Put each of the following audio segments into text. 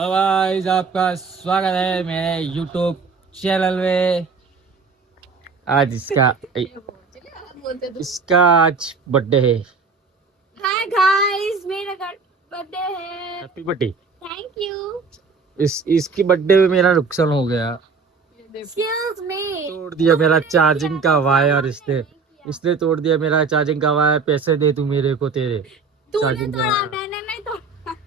Guys आपका स्वागत है मेरे YouTube चैनल में। आज इसका आज बर्थडे है। हाय गाइस, मेरा बर्थडे है। Happy birthday. Thank you. इसकी बर्थडे में मेरा नुकसान हो गया। Excuse me. तोड़ दिया मेरा चार्जिंग का वायर। इसने तोड़ दिया मेरा चार्जिंग का वायर। पैसे दे तू मेरे को तेरे तूने चार्जिंग का तोड़ा, वायर। मैंने नहीं तोड़ा।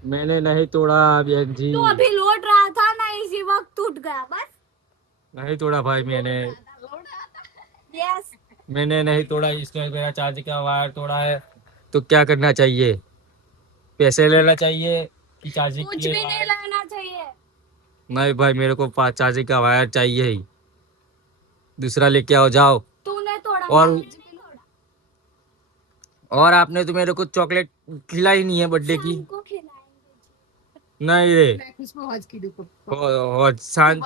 मैंने नहीं तोड़ा बहन जी। तू अभी लौट रहा था ना, इसी वक्त टूट गया बस। नहीं तोड़ा भाई मैंने। यस। मैंने नहीं तोड़ा। इसने मेरा चार्जिंग का वायर तोड़ा है। तो क्या करना चाहिए? पैसे लेना चाहिए कि चार्जिंग के कुछ लिए भी नहीं वायर? लेना चाहिए। नहीं भाई मेरे को चार्जिंग का वायर चाहिए ही। दूसरा लेके आओ जाओ। तूने तोड़ा, और मैंने नहीं तोड़ा। और आपने तो मेरे को चॉकलेट खिलाई नहीं है बर्थडे की। शाम को खिलाएंगे। नहीं रे।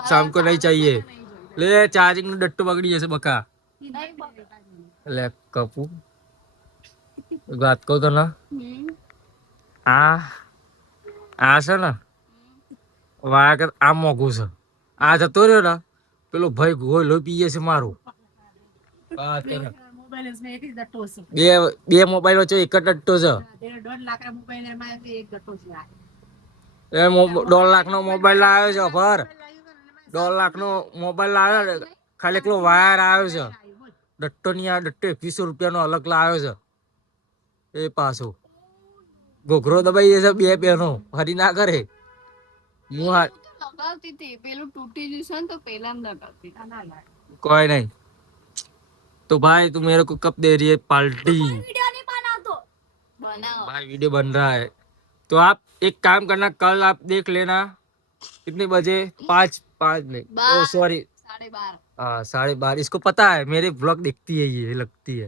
शाम को नहीं चाहिए। ले चार्जिंग में डट्टू पकड़ी जैसे बका। नहीं पकड़ा। ले कपू बात को तो ना। આ છે ને વાયા આમ મોઘું છે. આ જતો રહ્યો ને પેલો ભાઈ ગોલો પીએ છે મારો. બે મોબાઈલ વચ્ચે એક જ ડટ્ટો છે. એ 1.5 લાખનો મોબાઈલ લાવ્યો છે પર 1.5 લાખનો મોબાઈલ લાવ્યો ખાલી એકલો વાયર આવ્યો છે. ડટ્ટો ની આ ડટ્ટો 2100 રૂપિયાનો અલગ લાવ્યો છે. એ પાછો ઘોઘરો દબાઈ જશે બે બેનો ફરી ના કરે. હું લગાવતી હતી, પેલું તૂટી જશે ને તો પેલા લગાવતી कोई नहीं। तो भाई तू मेरे को कब दे रही है पार्टी? वीडियो नहीं बनातो। बनाओ भाई वीडियो बन रहा है तो आप एक काम करना, कल आप देख लेना कितने बजे। 5 नहीं, ओ सॉरी 12:30। हाँ 12:30। इसको पता है मेरे व्लॉग देखती है ये लगती है।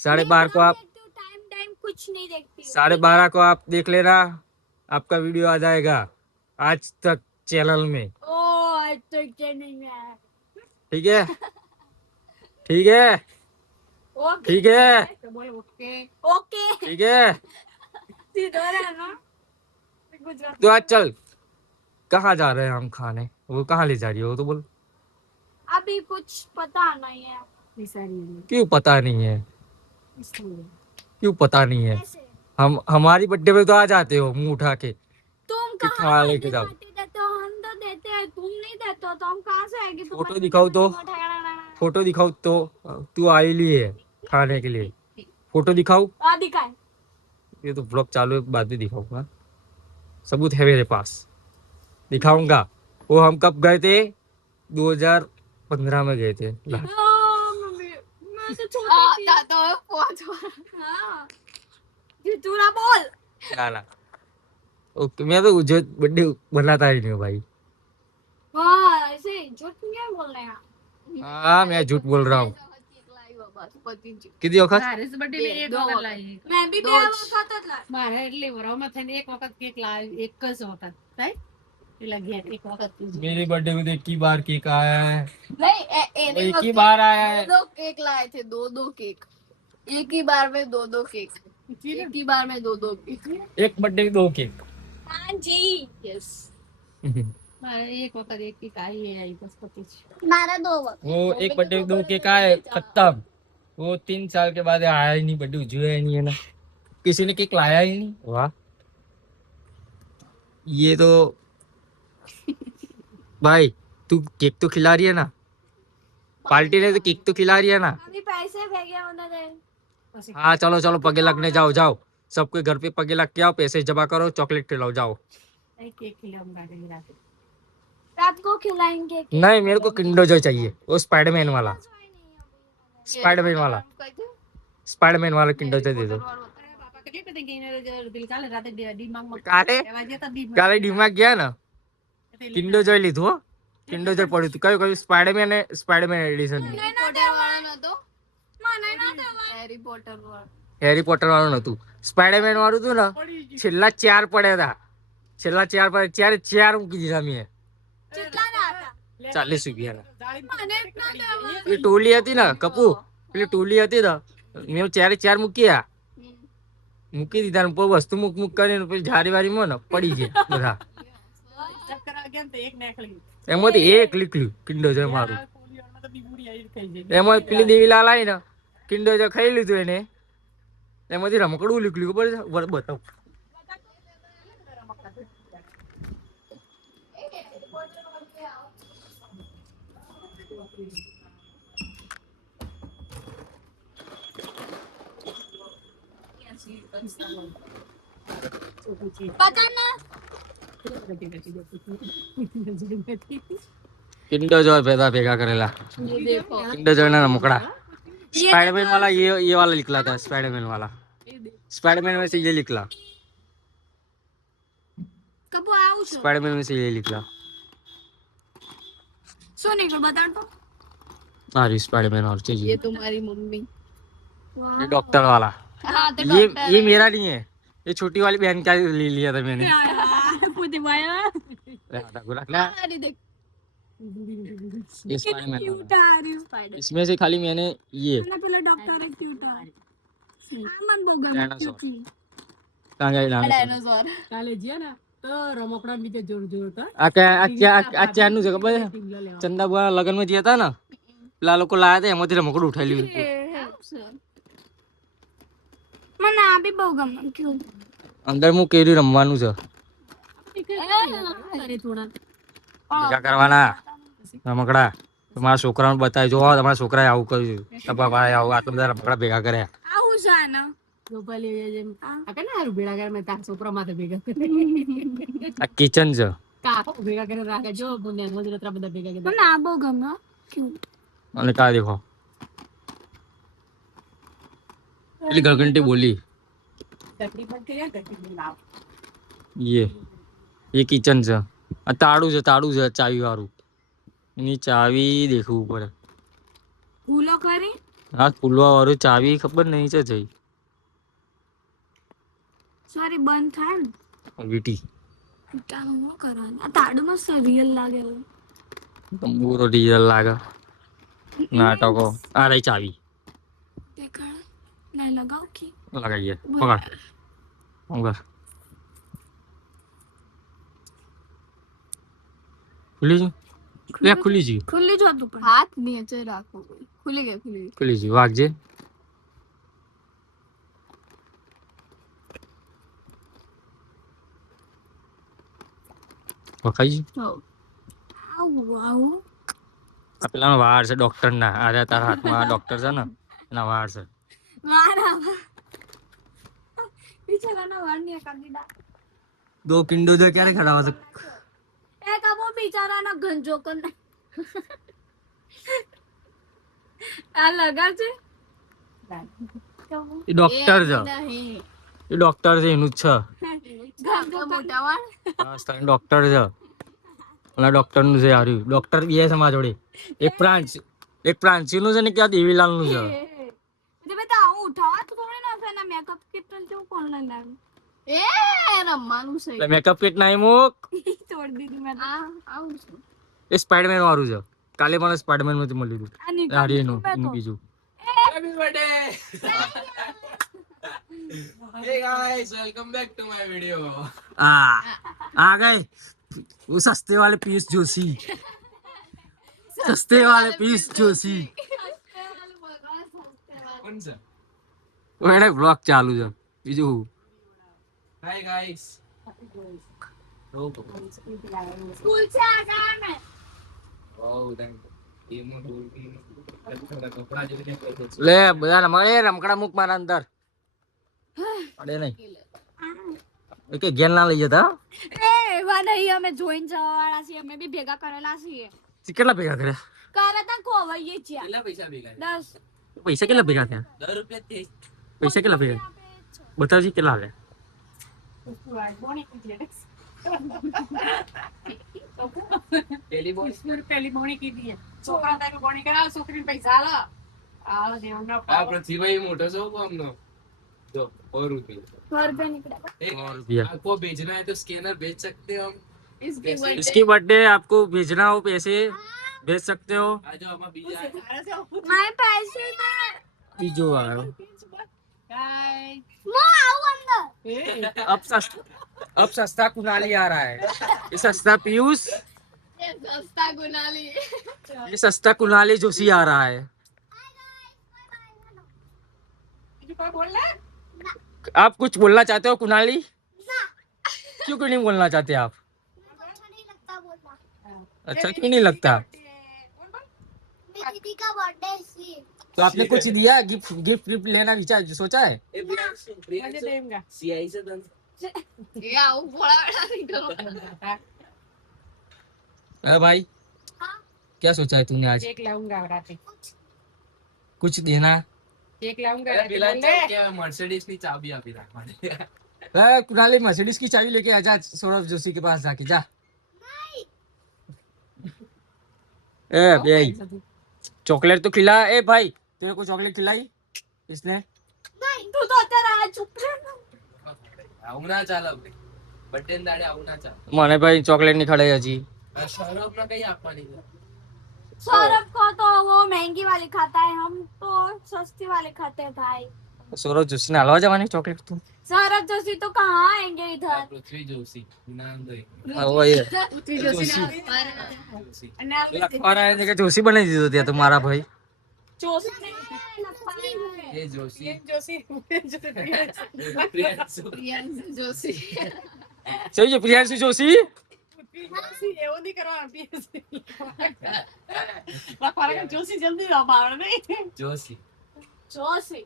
12:30 को आप टाइम टाइम कुछ नहीं देखती। 12:30 को आप देख लेना। आपका वीडियो आ जाएगा आज तक चैनल में। ओ आज तक चैनल में आया। ठीक है ठीक है ओके ठीक है ओके ओके। ठीक है। सीधा रहना। गुजरात तो आज चल कहाँ जा रहे हैं हम खाने? वो कहाँ ले जा रही है वो तो बोल। अभी कुछ पता नहीं है। क्यों पता नहीं है? क्यों पता नहीं है? कैसे? हम हमारी बर्थडे पे तो आ जाते हो मुंह उठा के तुम कि कहाँ खा लेके जाओ। पार्टी देते हो? हम तो देते हैं, तुम नहीं देते हो तो हम कहाँ से आएंगे? फोटो दिखाओ तो। फोटो दिखाओ तो। तू आई ली है खाने के लिए। फोटो दिखाओ। दिखाए। ये तो ब्लॉग चालू है बाद में दिखाऊंगा। सबूत है मेरे पास दिखाऊंगा। वो हम कब गए थे? 2015 में गए थे। मम्मी मैं तो छोटी थी। हाँ झूठा बोल। ना ना ओके मैं तो जो बर्थडे बनाता ही नहीं हूँ भाई। हाँ ऐसे झूठ क्या बोलने का। हाँ मैं झूठ बोल रहा हूँ। कितनी वक्त मैं भी બે વખત જ લાવી। મારે એટલે વરાવમાં થઈને એક વખત કેક લાવી, એક જ વખત થાય એટલે ઘેર એક વખત मेरी बर्थडे में तो एक ही बार केक आया है। नहीं एक ही बार आया है। दो केक लाए थे, दो केक। एक ही बार में दो केक। एक ही बार में दो केक। एक बर्थडे में 2 केक। हाँ जी यस। મારે એક વખત એક કેક આવી આવી બસ પતી છે. मारा 2 वक्त। वो एक बर्थडे में 2 केक आए खत्म। वो 3 साल के बाद आया ही नहीं बर्थडे उजवा ही नहीं है ना। किसी ने केक लाया ही नहीं। वाह ये तो भाई तू केक तो खिला रही है ना। पार्टी ने तो केक तो खिला रही है ना। अभी पैसे फेंके उन्होंने। हाँ चलो चलो पगे लगने जाओ जाओ। सबके घर पे पगे लग के आओ। पैसे जमा करो चॉकलेट खिलाओ जाओ। એક કેક ખીલાવું રાતે रात को खिलाएंगे। नहीं मेरे को किंडर जॉय चाहिए। वो स्पाइडरमैन वाला। स्पाइडरमैन वाला स्पाइडरमैन वाला किंडर जॉय दे दो। બાપા કેટલી બધી ગઈને પેલી કાલે રાતે ડીમાર્ટમાં કાલે લેવા ગયા તા ડીમાર્ટ કાલે ડીમાર્ટ ગયા ને કિંડર જોય લીધું હો. કિંડર જોય પડ્યું હતું. કયું કયું? સ્પાઇડરમેન એડિશન હેરી પોટર વાળું નતું. સ્પાઇડરમેન વાળું હતું ને છેલ્લા 4 પડ્યા હતા. છેલ્લા 4 પડ્યા ચારે 4 મૂકી દીધા મેં कितना ना आता? 40 રૂપિયાના. मैंने इतना देवा। એ ટોલી હતી ને કપૂ પેલી ટોલી હતી ને મેં ચારે 4 મૂક્યા. મૂકી દીધા ને વસ્તુ મૂક કરીને પછી જારી વારીમાં ને પડી ગયા બધા. ગયા ને તો એક નીકળી. એમાંથી એક લીકલ્યું કિન્ડર જોય મારું. આ પોલિયોમાં તો બીબુડી આવી ખાઈ જાય. એમાં પેલી દેવીલાલ આવી ને કિન્ડર જોય ખાઈ લીધું એને, એમાંથી રમકડું લીકલ્યું ખબર છે? બતાવ. किंडर जॉय पैदा भेगा करेला, ये देखो किंडर जॉय ना रमकड़ा। स्पाइडरमैन वाला ये वाला निकला था, स्पाइडरमैन वाला। स्पाइडरमैन में से ये निकला, कब आऊं છું स्पाइडरमैन में से ये निकला। શું નીકળ બતાડ તો अरे स्पाइडरमैन और चाहिए, ये तुम्हारी मम्मी ये डॉक्टर वाला। हाँ तो ये मेरा नहीं है, ये छोटी वाली बहन का ले लिया था मैंने। खुद वाया अरे देख ये स्पाइडरमैन वाला। क्यूट आ रही स्पाइडर इसमें से खाली मैंने ये પેલા ડોક્ટર એ ક્यूट आ रही આમન બોગા डायनासोर कहाँ गया डायनासोर? डायनासोर કાલે જ્યાં ને તો રમકડા નીચે જોર જોર હતા. આ ક્યારનું છે ખબર છે? ચંદાબુઆ લગન માં ગયા હતા ને, પેલા લોકો લાયા હતા, એમાંથી રમકડું ઉઠાઈ લીધું. મને આ બી બહુ ગમે ક્યુટ અંદર હું કેરી રમવાનું છે, અરે થોડા ભેગા કરવાના રમકડા. તમારા છોકરાઓને બતાવી જો તમારા છોકરાએ આવું કર્યું, તમારા ભાઈ આવું આટલા બધા રમકડા ભેગા કર્યા. આવું છે ને ગોપાલી જેમ આ કે હારું ભેગા કરે મેં તાર છોકરા માથે ભેગા કરે. આ કિચન છે, કાકો ભેગા કરે રાખે જો બુને મજરતરા બધા ભેગા કરે. મને આ બહુ ગમે ક્યુટ અને કા દેખો પેલી ગગનટી બોલી ચટણી પણ કર્યા ચટણી લાવ. ये किचन છે. આ તાળું છે, તાળું છે ચાવી વાળું, એની ચાવી દેખવું પડે. ભૂલો કરી હા ખુલવા વાળું ચાવી ખબર નહીં છે જઈ સોરી બંધ થાય ને વીટી તારું ન કરવાનું આ તાડું મસ્ત રિયલ લાગે તંબુરો ડીઝલ લાગે નાટકો. આ રહી ચાવી, દેખાડ ના લગાવ કે લગાઈએ પકડ પકડ. ખુલી છે, ખુલી છે, ખુલ્લી જો તું પણ હાથ નીચે રાખો ખુલી ગઈ ખુલી છે. વાગજે. વખાઈ છે. આવું આવું આ પેલાનો વાળ છે ડોક્ટર ના. આ તારા હાથમાં ડોક્ટર છે ને એના વાળ છે. મારા બિચારાના વાળની કાંદીડા દો કિંડો જો ક્યારે ખડા हो सकते? એક આપો બિચારાના ગંજો કર આ લગા છે એ ડોક્ટર છે, એ ડોક્ટર છે એનું જ છે. ગંજો મોટા વાળ હા ડોક્ટર છે, ઓલા ડોક્ટર નું છે હાર્યું. ડોક્ટર બે છે મારા જોડે, એક પ્રાંચી નું છે ને ક્યાં દેવીલાલ નું છે. જે બેટા આવું ઉઠાવા તો થોડી ના ફેના મેકઅપ કિટ જો કોણ લઈને લાવ્યું એ રમવાનું છે એટલે મેકઅપ કિટ નહીં મૂક, તોડ દીધી મેં આવું છું એ સ્પાઈડરમેન વાળું છે. કાલે મને સ્પાઈડરમેન માંથી મળ્યું હતું. આ હારી એનું બીજું. Happy birthday! Hey guys, welcome back to my video. आ गए वो सस्ते वाले पीस जोशी, सस्ते वाले पीस जोशी. कौन सा? એને બ્લોગ ચાલુ છે બીજું. Hi guys. સ્કૂલ છે આ ગામે Oh, thank you. એમાં ડોલબી કપડા જોઈને કહે છે. લે બધા મળે રમકડા મૂક મારા અંદર અડે નહીં કે ગેલ ના લઈ જતા. એ એવા નહીં અમે જોઈન જવાવાળા છીએ અમે બી ભેગા કરેલા છીએ કેટલા ભેગા કર્યા? કરે તો ખોવાઈએ છીએ કેટલા પૈસા ભેગા 10 પૈસા કેટલા ભેગા થયા? 10 રૂપિયા થી પૈસા કેટલા ભેગા બતાવજી કેટલા આવ્યા? પેલી બોલ પેલી બોણી કીધી છોકરા તારી બોણી કરાવ છોકરીને પૈસા આલો આવો દેવના આ પૃથ્વીભાઈ મોટો છો કોમનો જો 100 रुपये ₹100 निकला रुपया आपको भेजना है तो स्कैनर भेज सकते हो हम इसकी इसकी बर्थडे आपको भेजना हो पैसे भेज सकते हो. आ जाओ हम बीजा माय पैसे में बीजो आयो मो आओ अंदर अब सस्ता कुनाली आ रहा है, ये सस्ता पीयूष सस्ता गुनाली ये सस्ता कुणाली जोशी आ रहा है। બીજું કોઈ બોલ ને आप कुछ बोलना चाहते हो कुणाली? क्यों क्यों नहीं बोलना चाहते आप? अच्छा क्यों नहीं लगता? मेरी दीदी का बर्थडे सी तो आपने कुछ दिया गिफ्ट गिफ्ट गिफ्ट लेना विचार सोचा है? એ પ્રિયાંશુ, મને પ્રિયાંશુ, દેંગા CI છે તને? ये आओ बड़ा बड़ा नहीं करो अरे भाई हाँ क्या सोचा है तूने आज? કેક લાવુંગા રાતે कुछ देना? કેક લાવુંગા અરે રાતે પેલા બોલ ને કે મર્સિડીઝ ની ચાબી આપી રાખવાની. कुणाली मर्सिडीज की चाबी लेके आजा सौरभ जोशी के पास जाके जा। ए भाई चॉकलेट तो खिला। ए भाई तेरे को चॉकलेट खिलाई इसने? नहीं तू तो तेरा चुप रह આવું ના ચાલે ભાઈ. બર્થડે ના દાડે આવું ના ચાલે. મને ભાઈ ચોકલેટ ની ખડાઈ હજી। આ સૌરભ ને કઈ આપવાની છે? सौरभ को तो वो महंगी वाली खाता है हम तो सस्ती वाली खाते हैं भाई सौरभ जोशी ने हलवा जवानी चॉकलेट तू सौरभ जोशी तो कहाँ आएंगे આ इधर પૃથ્વી જોશી નામ દે. वही પૃથ્વી જોશી જોશી। જોશી. અને આ लखवारा है कि जोशी बनाई दी दिया तुम्हारा भाई। જોશી એ જોશી. એક જોશી પ્રિયાંશુ. प्रियंका जोशी सही है प्रियांशु जोशी। પૃથ્વી જોશી એવો નહીં કરવાનો પીએસસી લખવાના જોશી જલ્દી રમાડો નહીં જોશી. जोशी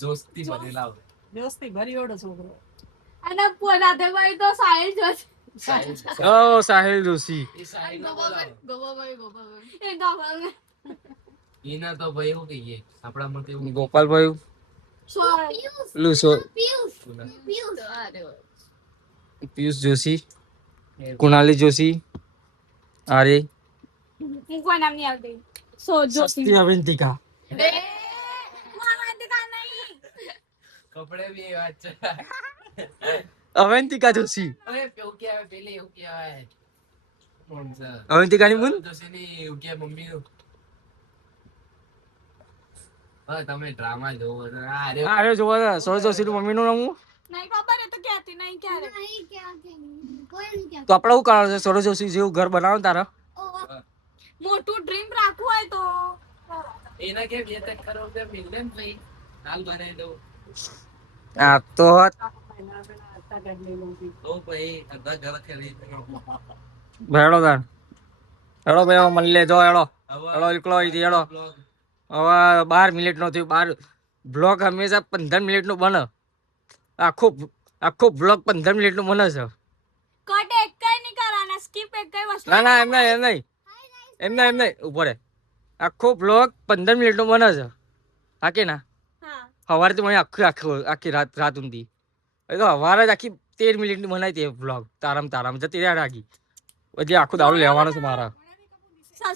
જોશથી બનેલા હોય. દોસ્તી ભરી ઓડો છોકરો અને પોનાતે ભાઈ તો સાહિલ જોशी ओ साहिल जोशी। એ સાહેબ ને બોલાવો. ગોપાભાઈ એ ગોપાભાઈ એના તો ભાઈ એવું કહીએ આપણા મતે એવું गोपाल भाई लूसो પિયુષ पीयूष जोशी कुणाली जोशी आर्य હું કોઈ નામ નહીં આવતી સો જોશી सस्ती अवंतिका। એ મોહમ્મદ કા નહીં કપડે બી એ વાત છે. अवंतिका जोशी અરે એવું કહેવાય પેલી એવું કહેવાય. કોણ છે? अवंतिका ની मुन જોશીની એવું કે મમ્મીનું. હા તમે ડ્રામા જોવો છો. આ અરે अरे जो सौरभ जोशी નું મમ્મી નું નામ હું? નહીં ખબર એ તો કહેતી નહીં ક્યારે નહીં ક્યારે કોઈ નહીં તો આપણે શું કારણ છે સૌરભ જોશી જેવું ઘર બનાવો ને તારા? મોટું ડ્રીમ રાખવું હોય તો એના કે બે તક કરો તો મિલને ને ભાઈ હાલ બનાવી દઉં આ તો તો ભાઈ અડધા ઘર ખરીદ ભેડો તાર હેડો ભાઈ મને લેજો હેડો હેડો એકલો અહીંથી હેડો। હવે 12 મિનિટ નો થયું। 12 બ્લોગ હંમેશા 15 મિનિટ નું બને। આખો આખો બ્લોગ 15 મિનિટ નું બને છે। કટ એક કઈ નહીં કરવાના સ્કીપ એક કઈ વસ્તુ ના ના એમ નહીં ઉપર આખો બ્લોગ 15 મિનિટ નો બને છે। હા કે ના? હા સવારથી મને આખી રાત ઊંધી એ તો સવારે જ આખી 13 મિનિટ ની બનાવી તે બ્લોગ તારામ જતી રહ્યા રાખી પછી આખું દારૂ લેવાનો છે મારા।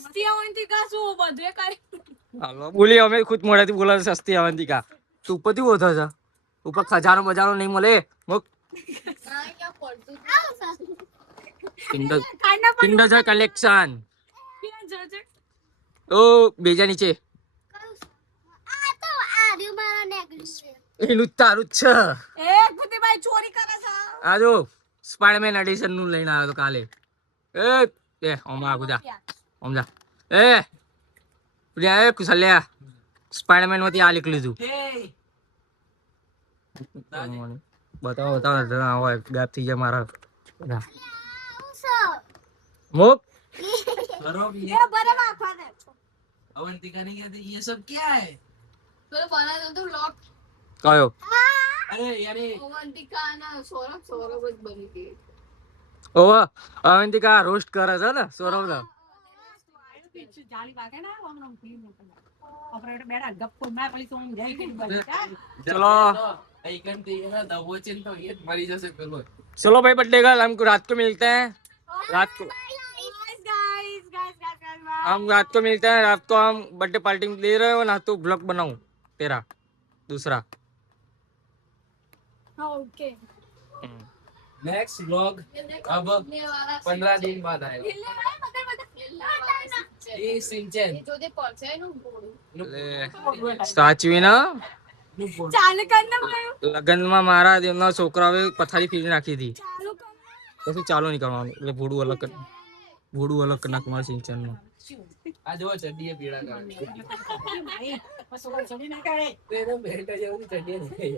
સસ્તી અવંતિકા શું બધું કરી હાલો બોલી અમે ખુદ મોઢેથી બોલે સસ્તી અવંતિકા તું ઉપરથી ઓછો છે ઉપર ખજાનો બજારો નહીં મળે મુક કિન્ડર છે કલેક્શન ઓ બેજા નીચે એનું તારું જ છે એ કુતીભાઈ ચોરી કરે છે આ જો સ્પાઈડરમેન એડિશન નું લઈને આવ્યો તો કાલે એ ઓમા ગુજા ઓમજા એ પ્રિયા એ કુશલ્યા સ્પાઈડરમેન માંથી આ લીક લીધું બતાવો હોય ગાયબ થઈ જાય મારા બધા મુક सौरभ એ બરાબર આખા દે अवंतिका नहीं कहते ये सब क्या है? તો બના દો તો લોક કયો अरे यार ये અવંતિકા ના સૌરભ જ બની ગઈ ઓવા અવંતિકા રોસ્ટ કરે છે ને સૌરભ ને જાળી વાગે ને હમણાં ફીલ આપણે બેડા ગપ્પો ના પડી તો હું જઈ કે બની चलो आइकन चाहिए ना दबोचन तो ये मरी जैसे पेलो चलो भाई बर्थडे गर्ल हमको रात को मिलते हैं रात को हम रात को मिलते हैं रात को हम बर्थडे पार्टी में दे रहे हो ना तो ब्लॉग बनाऊं तेरा दूसरा ओके नेक्स्ट व्लॉग अब 15 दिन बाद आएगा ये सिंचन સાચવી ના ચાલુ કરને ભાઈ લગનમાં મારા દેવના છોકરાઓએ પથારી ફેરવી નાખી હતી ચાલુ કર પછી ચાલુ નહીં કરવાનું એટલે ભૂડું અલગ કરી ઘોડું અલગ કરી નાખ મારા સિંચન નું. આ જો ચડ્ડીએ પીળા કારણે ભાઈ, પછી કોઈ ચડી ના કરે. તેનો બેલ્ટ જેવું ચડ્ડીએ નહીં.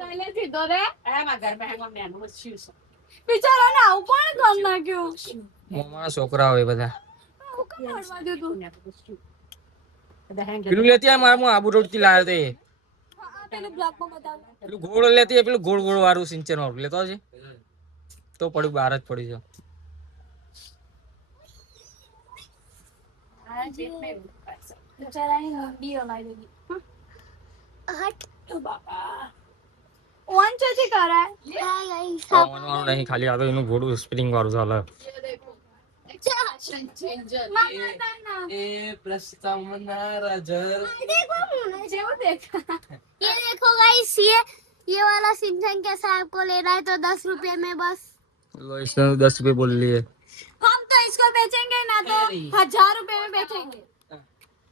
લઈને સીધો રે આમાં ઘરમાં હેંગો નેનું જ છીયું છે. બિચારાને આવું કોણે કરી નાખ્યું મારા છોકરા હોય બધા. આવું કેમ કરવા દીધું નેનું જ છીયું. બધા હેંગ પેલું લેતી આય મારા આબુ રોડ થી લાવ્યો તે. હા પેલું બ્લોગમાં બતાવ પેલું ગોળ લેતી આય, પેલું ગોળ ગોળ વાળું સિંચન વાળું લેતો છે તો પડ્યું બહાર જ પડી છે. આ જેટલે પાછો. બિચારાની મુંડી હલાઈ દીધી ઓ બાપા. ઓન ચોથી કરાય ખાવાનું નહીં, ખાલી આ તો એનું ઘોડું સ્પ્રિંગ વાળું ચાલે. એ પ્રસ્તાવના જર જેવું દેખા ये देखो गाइस ये वाला सिंचन कैसा है, आपको लेना है तो 10 रुपए में बस। लो इसने 10 रुपए बोल लिए. हम तो इसको बेचेंगे ना तो 1000 रुपए में बेचेंगे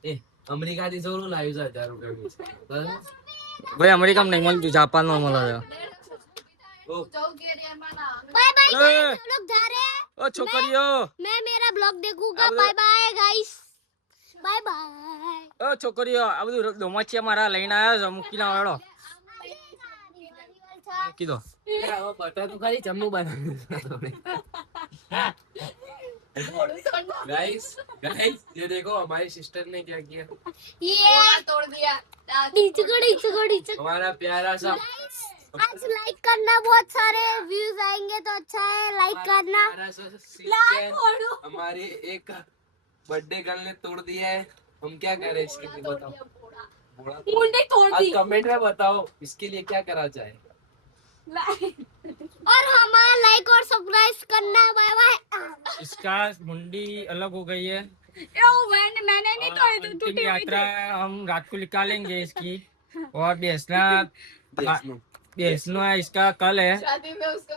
એ અમેરિકાથી સોનું લાવ્યું છે 1000 રૂપિયાનું. બરાબર? ભાઈ અમેરિકામાં નહીં મળતું, જાપાનમાં મળે છે. बाय बाय ए! गाइस, हम लोग जा रहे हैं। ઓ છોકરીઓ, मैं मेरा ब्लॉग देखूंगा। अब- bye bye guys, bye bye. ઓ છોકરીઓ, આ બધું ડોમાચિયા મારા લઈને આવ્યો છે, મૂકી ના વાળો મૂકી દો. હવે બટર તો ખાલી જમનું બનાવ્યું गाइस गाइस ये देखो हमारी सिस्टर ने क्या किया. ये तोड़ दिया नीचे को नीचे को नीचे को। हमारा प्यारा सा आज लाइक करना, बहुत सारे व्यूज आएंगे तो अच्छा है, लाइक करना। प्यारा सा सिस्टर हमारे एक बर्थडे गर्ल ने तोड़ दिया है. हम क्या करें इसके लिए बताओ. बोला तो. मुंडी तोड़ आज दी कमेंट में बताओ इसके लिए क्या करा जाए. और हमारा लाइक और सब्सक्राइब करना। Bye bye. इसका मुंडी अलग हो गई है मैंने नहीं और तोड़ी तो अंतिम टूटी हुई यात्रा हम रात को निकालेंगे इसकी. और बेचना देशनु. बेचना इसका कल है, शादी में उसको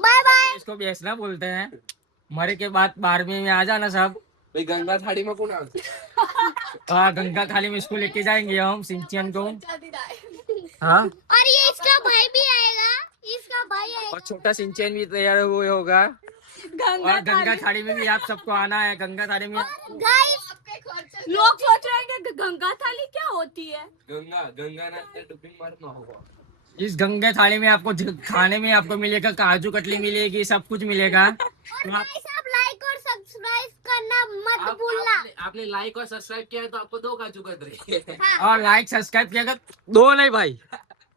बाय बाय। इसको बेचना बोलते हैं. मरे के बाद 12वीं में आ जाना सब. भाई गंगा थाली में कौन आते. हाँ गंगा थाली में इसको लेके जाएंगे हम सिंचियन को. हाँ और ये इसका भाई भी आएगा, इसका भाई आएगा। और छोटा सिंचन भी तैयार हुए होगा. और गंगा थाली में भी आप सबको आना है. गंगा थाली में गाइस लोग सोच रहे हैं कि गंगा थाली क्या होती है गंगा गंगा ना डुबिंग मारना होगा. इस गंगा थाली में आपको खाने में आपको मिलेगा काजू कतली मिलेगी, सब कुछ मिलेगा. तो आप गाइस आप लाइक और सब्सक्राइब करना मत भूलना। आपने लाइक और सब्सक्राइब किया है तो आपको 2 काजू कतरी. और लाइक सब्सक्राइब किया 2 नहीं भाई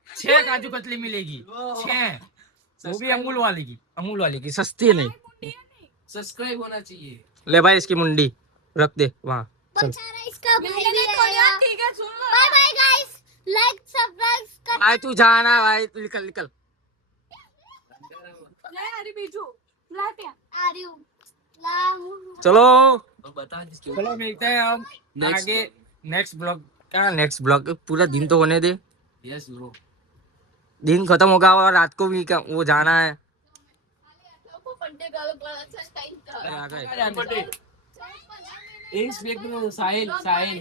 6 काजू कतली मिलेगी. 6 वो भी अमूल वाली की, अमूल वाली की, सस्ती नहीं. सब्सक्राइब होना चाहिए. ले भाई इसकी मुंडी रख दे वहाँ. चल बेचारा इसका भाई भी मैंने तो आएगा। यार ठीक है सुन लो bye bye guys, like subscribe कर। भाई तू जाना भाई, तू निकल निकल. ले अरे बीजू लाते हैं आ रही हूँ। लामू। चलो और बता जिसके चलो मिलते हैं हम Next आगे नेक्स्ट ब्लॉग. क्या नेक्स्ट ब्लॉग, पूरा दिन तो होने दे. Yes bro. दिन खत्म होगा और रात को भी वो जाना है. आ गए. एक स्पीक साहिल साहिल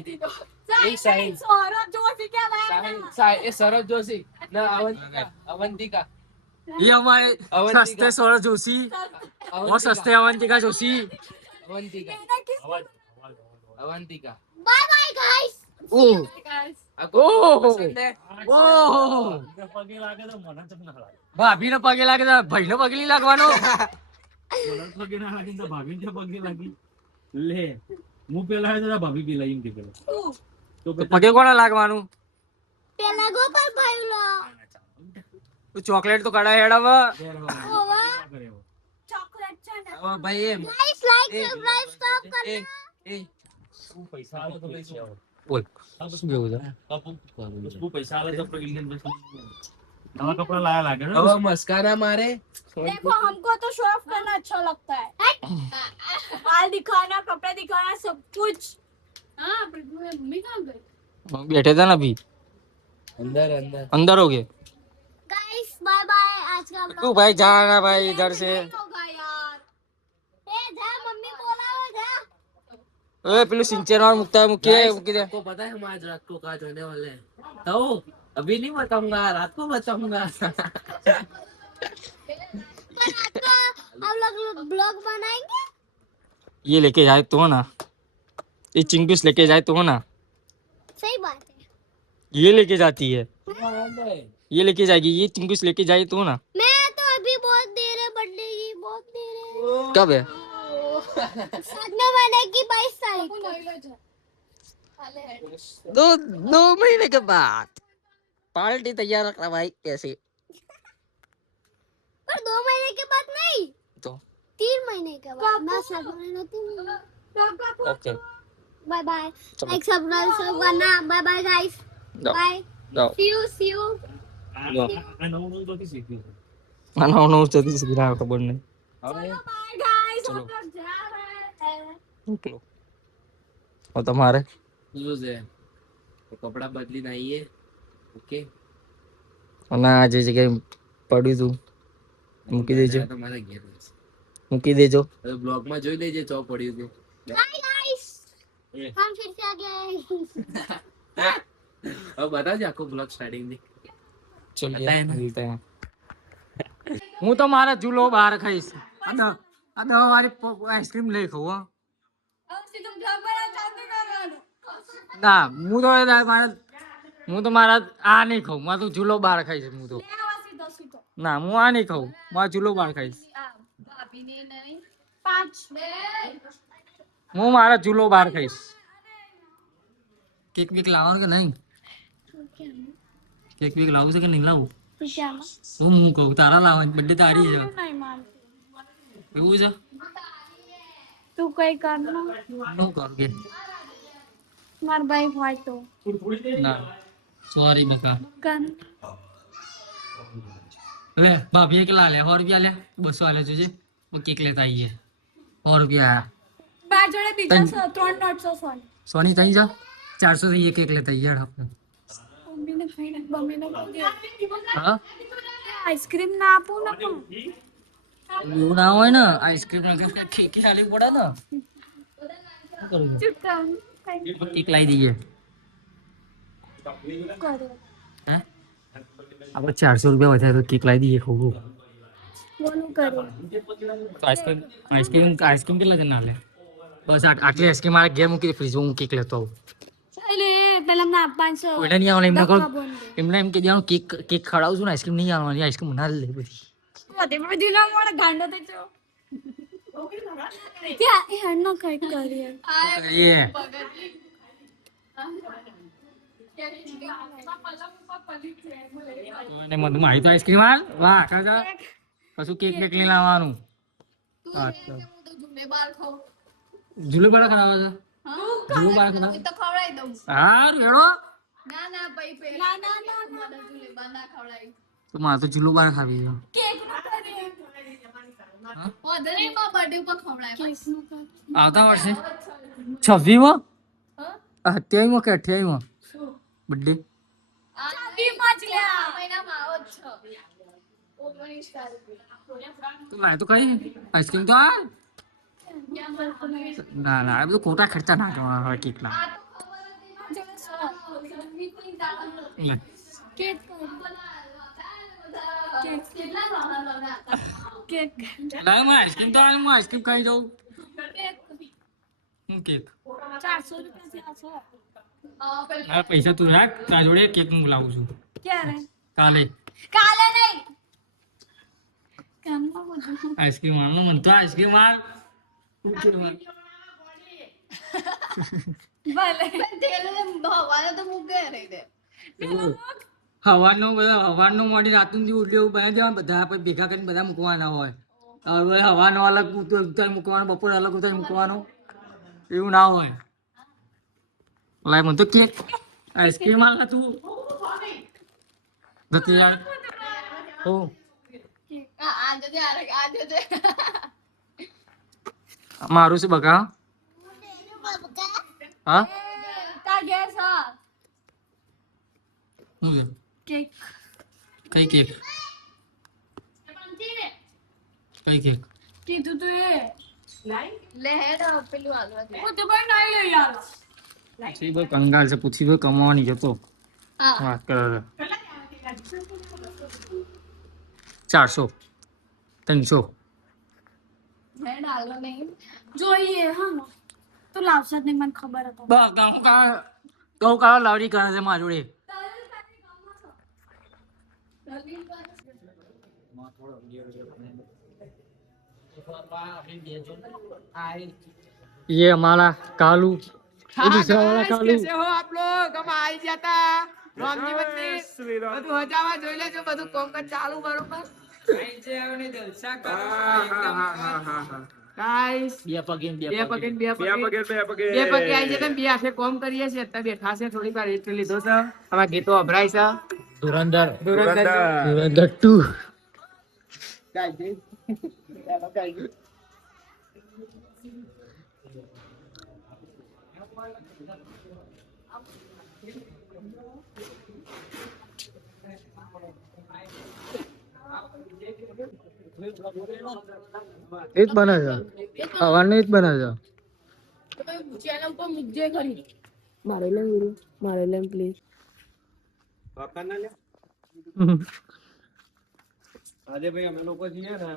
एक साहिल सौरभ जोशी क्या साहिल साहिल ए सरब जोशी ना अवंतिका अवंतिका ये हमारे अवंतिका. सस्ते सौरभ जोशी और सस्ते Avantika Joshi. Avantika Avantika. Bye bye guys. Oh आपको ओह. पसंद है. ઓહો ભાભી ને પગે લાગે તો ભાઈ ને પગે નહીં લાગવાનો. તો પગે કોને લાગવાનું. પેલા ગોપાલ ભાઈ લો તું ચોકલેટ તો કઢાઈ હેડાવે. ઓવા चॉकलेट चना और भाई ये गाइस लाइक सब्सक्राइब सब कर। ए ए બોલ શું કેવું છે. अब मस्कारा मारे. देखो हमको तो शो ऑफ करना अच्छा लगता है बाल दिखाना कपड़े दिखाना सब कुछ हाँ मम्मी कहाँ गई बैठे थे ना अभी अंदर अंदर अंदर हो गए. Guys bye bye. आज का तू भाई जाना भाई इधर से. होगा यार ए जा, मम्मी बोलाओ जा। ए पेलू सिंचन और मुक्ता मुक्की मुक्की दे. आपको पता है हम आज रात को कहाँ जाने वाले हैं. तो अभी नहीं बताऊंगा, रात को बताऊंगा. रात को हम लोग ब्लॉग बनाएंगे। ये लेके जाए तो ना, ये चिंगूस लेके जाए तो ना, सही बात है। ये लेके जाती है, ये लेके जाएगी, ये चिंगूस लेके जाए तो ना। मैं तो अभी बहुत देर है बर्थडे की, बहुत देर है। कब है? 7वें महीने की 22 तारीख को। 2 महीने के बाद पार्टी तैयार रखना भाई पैसे। पर 2 महीने के बाद नहीं, तो 3 महीने के बाद। मैं 7 महीने 3 महीने। Okay, bye bye. चलो। लाइक सब्सक्राइब करना। Bye bye guys. जाओ बाय। जाओ सी यू जाओ। आना उन्होंने जल्दी से गिरा खबर नहीं। बाय गाइस, चलो। हम लोग जा रहे हैं। निकलो। और तुम्हारे लूज है तो कपड़ा बदली नहीं है ओके ના જે જગ્યાએ પડ્યું તું મૂકી દેજો, તમારા ઘેર મૂકી દેજો. બ્લોગ માં જોઈ લેજે ચો પડ્યું હતું हाय गाइस, हम फिर से आ गए। હવે બતાવજો આખો બ્લોગ સ્ટાર્ટિંગ થી ચલો બતાય ને. મિલતે हैं. હું તો મારા ઝૂલો બહાર ખાઈશ. આ દવાવાળી આઈસ્ક્રીમ લઈ ખાઉં હો. अब से तुम ब्लॉग बना चाहते करवानो। ના હું તો મારા આ નહીં ખાઉં, મારે તો ઝૂલો બહાર ખાઈશ. હું તો ले आवा सीधो सीधो। ના હું આ નહીં ખાઉં, મારા ઝૂલો બહાર ખાઈશ. भाभी ने नहीं 5 હું મારા ઝૂલો બહાર ખાઈશ. કેક બીક લાવવાનું કે નહીં? કેક બીક લાવું છે કે નહીં લાવું? હું કહું તારા લાવવાની, બર્થડે તારી છે. नहीं मानती એવું છે? तू कहीं करना શું કરું કે? मार भाई भाई तो ના સોરી બકા. कर લે ભાભીએ કેટલા લે? 100 રૂપિયા લે, 200 આલે જોજે. કેક લેતા આવીએ. 100 રૂપિયા આયા. बार जोड़े बीजा 3 नोट 100 સોની થઈ જા 400 થી કેક લેતા આવીએ આપણે. मम्मी ने खाई ना मम्मी ने હા आइसक्रीम ना आपू ना એવું ના હોય ને, આઈસ્ક્રીમ વગર કેક ખાલી પડે ને. શું કરું? चुपता કેક લાવી દઈએ. करो હે આપણે 400 રૂપિયા વધારે તો કેક લાવી દઈએ ખાવું. बोलू करो તો આઈસ્ક્રીમ કેટલા જણા લે? બસ આટલી આઈસ્ક્રીમ મારે ઘેર મૂકી ફ્રીજમાં, હું કેક લેતો આવું. अरे पहले ना 500 કોઈને નહીં આવવાનું, એમને કહો, धक्का बोल दे એમને એમ કે દેવાનું કેક ખવડાવું છું ને, આઈસ્ક્રીમ નહીં આવવાની, આઈસ્ક્રીમ ના લે બધી. मते पे दिला मोड़ा गांडो ते जो क्या यार ना कहीं करिए ये કોઈને મધમાં આવી તો આઈસ્ક્રીમ હાલ. વાહ કાકા, કશું કેક બેક લઈ લાવવાનું. ઝૂલે બાર ખરાબ છે, ઝૂલે બાર ખરાબ. तो खवड़ाई दो હારું હેડો. ना ना भाई पे ना ना ना ना झूले बंदा खवड़ाई તો મારે તો ઝૂલો બાર ખાવી છે. केक नो करिए ओदरे में बर्थडे पर खवड़ाई केक नो कर આવતા વર્ષે 26માં 27માં કે 28માં બર્થડે. चाबी मच गया महीना में आओ 19 तारीख તો લાય તો કઈ આઈસ્ક્રીમ તો હાલ. ના ના આ બધું ખોટા ખર્ચા ના કરવાના હોય કેકના. લે. केक केक લાય મને આઈસ્ક્રીમ તો હાલ, હું આઈસ્ક્રીમ ખાઈ જાઉં. હું કેક 400 रुपया से 400 આ પૈસા તું રાખ, તારા જોડે કેક હું લાવું છું क्या रे કાલે. काले नहीं करना मुझे આઈસ્ક્રીમ હાલ મને તો આઈસ્ક્રીમ હાલ. શું કેવું હાલ? भले तेरे भगवान तो मुक गए रे दे હવાનો મોડી રાતનું દી ઉડ્યો બનાવી દેવા, બધા આપણે ભેગા કરીને બધા મૂકવાના હોય. હવે હવાનો અલગ ઉતાર મૂકવાનો, બપોર અલગ ઉતાર મૂકવાનો, એવું ના હોય. લાય મને તો કેક આઈસ્ક્રીમ હાલ તું જતી યાર. ઓ आज दे મારું છે બકા. હા का गैस શું છે? केक કઈ કેક? કઈ કેક? कीधु तो ये ले हेड पेलू आगरा वो तो भाई नहीं ले यार પૂછી ભાઈ કંગાલ છે, પૂછી ભાઈ કમાવાની જતો વાત કરે. 400 300 હે ડાલો નહીં જોઈએ હા તો લાવશે જ નહીં મને ખબર હતો બસ ઘઉં કાળો લાવડી કરે છે મારી જોડે. ये हमारा कालू ये दूसरा वाला कालू कैसे हो आप लोग? हम आई जाता रामजी मंदिर બધું હજાવા જોઈ લેજો બધું કોમકાજ ચાલુ બરોબર આઈ જે આવને જલસા કરો એકદમ ગાઈસ બે પગે આઈ જતા બે હાથે કોમ કરીએ છે અત્યારે બેઠા છે થોડી વાર રેસ્ટ લીધો છે આમાં ગીતો અભરાય છે धुरंधर ધુરંધર 2 એ જ બને છે હવાનું એ જ બને છે ચેનલ પર મૂકજે ખરી આજે ભાઈ અમે લોકો છીએ ને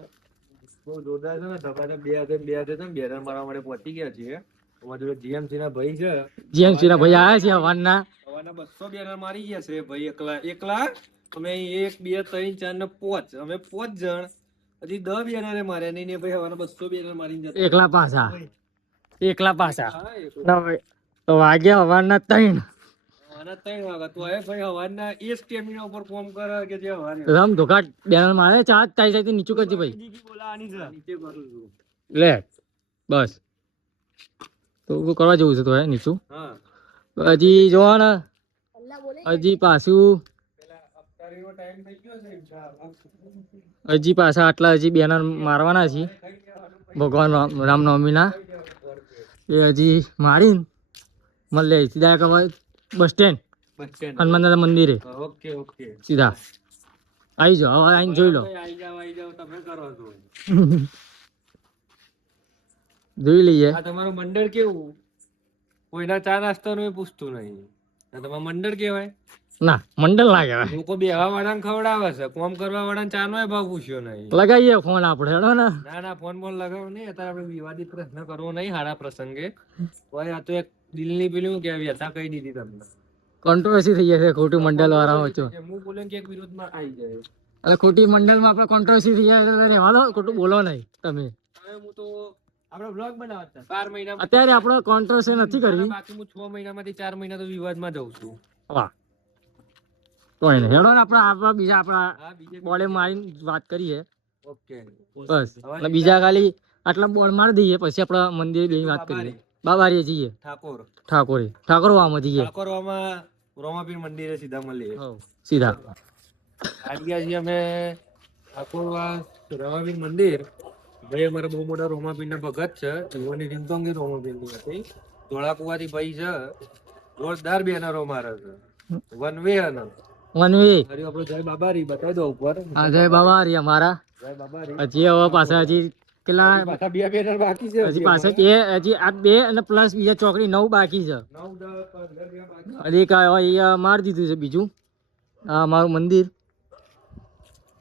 બહુ જોરદાર છે ને ધબાને બે હાથે છે ને બેનર મારવા માટે પહોંચી ગયા છીએ અમારા જોડે જીએમસી ના ભાઈ છે જીએમસી ના ભાઈ આવ્યા છે હવાના સવારના 200 બેનર મારી ગયા છે ભાઈ એકલા અમે 1 2 3 4 ને 5 અમે 5 જણ હજી 10 બેનરે માર્યા નહીં ને ભાઈ હવાના 200 બેનર મારીને જતા એકલા પાછા હા, એકલા. તો વાગ્યા હવાના 3 હવાના 3 વાગ્યા તો એ ભાઈ હવાના એ સ્ટેમિના ઉપર ફોર્મ કરે કે જે હવારે રમ ધોકા બેનર મારે ચાર તારી સાથે નીચું કરજે ભાઈ બોલાવાની છે નીચે કરું છું લે બસ તો શું કરવા જેવું છે તો હે નીચું હા હજી જોવા ને હજી પાછું અફતારીનો ટાઈમ થઈ ગયો છે ઇન્શાઅલ્લાહ હજી પાછા આટલા હજી બેનર મારવાના છે ભગવાન રામનવમીના એ હજી મારીને મળે સીધા કહેવાય બસ સ્ટેન્ડ હનુમાન દાદા મંદિરે ઓકે ઓકે સીધા આવી જાઓ હવે આવીને જોઈ લો આઈ જાવ તમે કરો છો જોઈ લઈએ આ તમારું મંડળ કેવું કોઈના ચા નાસ્તાનું એ પૂછતું નહીં આ તમારું મંડળ કહેવાય ના મંડળ ના કહેવાય લોકો બેહવા વાળાને ખવડાવે છે કોમ કરવા વાળાને ચા નો ભાવ પૂછ્યો નહીં લગાવીએ ફોન આપણે હેડો ને ના ફોન લગાવો નહીં અત્યારે આપણે વિવાદિત પ્રશ્ન કરવો નહીં સારા પ્રસંગે ભાઈ આ તો એક દિલની પેલું કે વ્યથા કહી દીધી તમને કોન્ટ્રોવર્સી થઈ જશે ખોટી મંડળ વાળા વચ્ચે હું બોલે કે એક વિરોધમાં આવી જાય એટલે ખોટી મંડળમાં આપણે કોન્ટ્રોવર્સી થઈ જાય એટલે રહેવા દો ખોટું બોલો નહીં તમે હવે હું તો આપણે બ્લોગ બનાવતા 4 મહિના અત્યારે આપણે કોન્ટ્રોવર્સી નથી કરવી બાકી હું 6 મહિનામાંથી 4 મહિના તો વિવાદમાં જઉં છું વાહ કોઈ નહીં હેડો ને આપણે બીજા આપણા હા બીજે બોર્ડે મારીને વાત કરીએ ઓકે બસ અને બીજા ખાલી આટલા બોર્ડ મારી દઈએ પછી આપણે મંદિરે બેસી વાત કરીએ બાબારીએ જઈએ ઠાકોરવામાં જઈએ ઠાકોરમાં રોમાપીર મંદિરે સીધા મળીએ હઉ, સીધા આવ્યા છીએ અમે ઠાકોરવા રોમાપીર મંદિર ભાઈ અમારા બહુ મોટા રોમાપીરના ભગત છે જીવનની રીંગતોંગી રોમાપીરની હતી ધોળાકુવાથી ભાઈ છે જોરદાર બેનરો મારે છે વન વે અને વન વે હરી આપણો જય બાબારી બતાવી દો ઉપર આ જય બાબારી અમારા જય બાબારી હજી હવે પાછા હજી કેટલા પાછા બે બેનર બાકી છે હજી પાછા હજી આ 2 અને પ્લસ બીજા ચોકડી 9 બાકી છે 9 10 15 બાકી હજી કાંઈ મારી દીધું છે બીજું આ અમારું મંદિર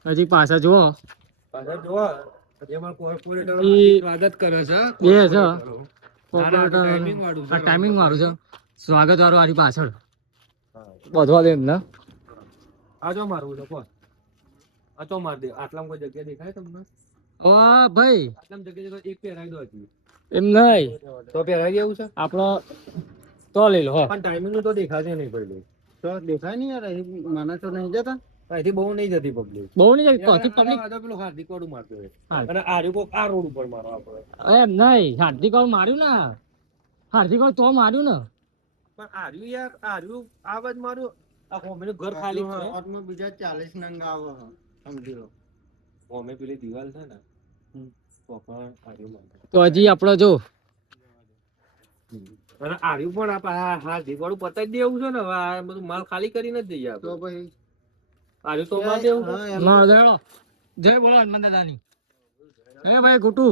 હજી પાછા જુઓ પાછા જોવા એમાં કોર્પોરેટર ઈ સ્વાગત કરે છે બે છે ટાઈમિંગ વાળું છે ટાઈમિંગ વાળું છે સ્વાગત વાળું આની પાછળ બધવા દે એમને આ જો મારવું છે કોણ આ તો માર દે આટલામાં કોઈ જગ્યા દેખાય તમને ઓ ભાઈ આટલામાં જગ્યા એક પહેરાઈ દો હજી એમ નહીં તો પહેરાઈ દેવું છે આપણો તો લઈ લો હો પણ ટાઈમિંગ તો દેખાશે નહીં પહેલું તો દેખાય નહીં યાર મને તો નહીં જતા અહીંથી બહુ નહીં જતી પબ્લિક બહુ નહીં કોથી પબ્લિક પેલું હાર્દિક વાળું મારતો હોય હા. અને આ રહ્યું કોક આ રોડ ઉપર મારો આપણે એમ નહીં હાર્દિક વાળ માર્યું ને હાર્દિક વાળ તો માર્યું ને પણ આ રહ્યું યાર આ રહ્યું આ બાજ મારું આ હોમેનું ઘર ખાલી છે આટલું બીજા 40 નંગ આવે સમજી લો હોમે પેલી દિવાલ છે ને તો પણ આ રહ્યું મારે તો હજી આપણો જો અને આ રહ્યું પણ આ હાર્દિક વાળું પતાવી દેવું છે ને હવે આ બધું માલ ખાલી કરીને જ જઈએ તો આપણે પછી આ રહ્યું તો માર દેવું છે હા, એમ ના દેડો જય બોલો હનુમાન દાદાની એ ભાઈ ગુટુ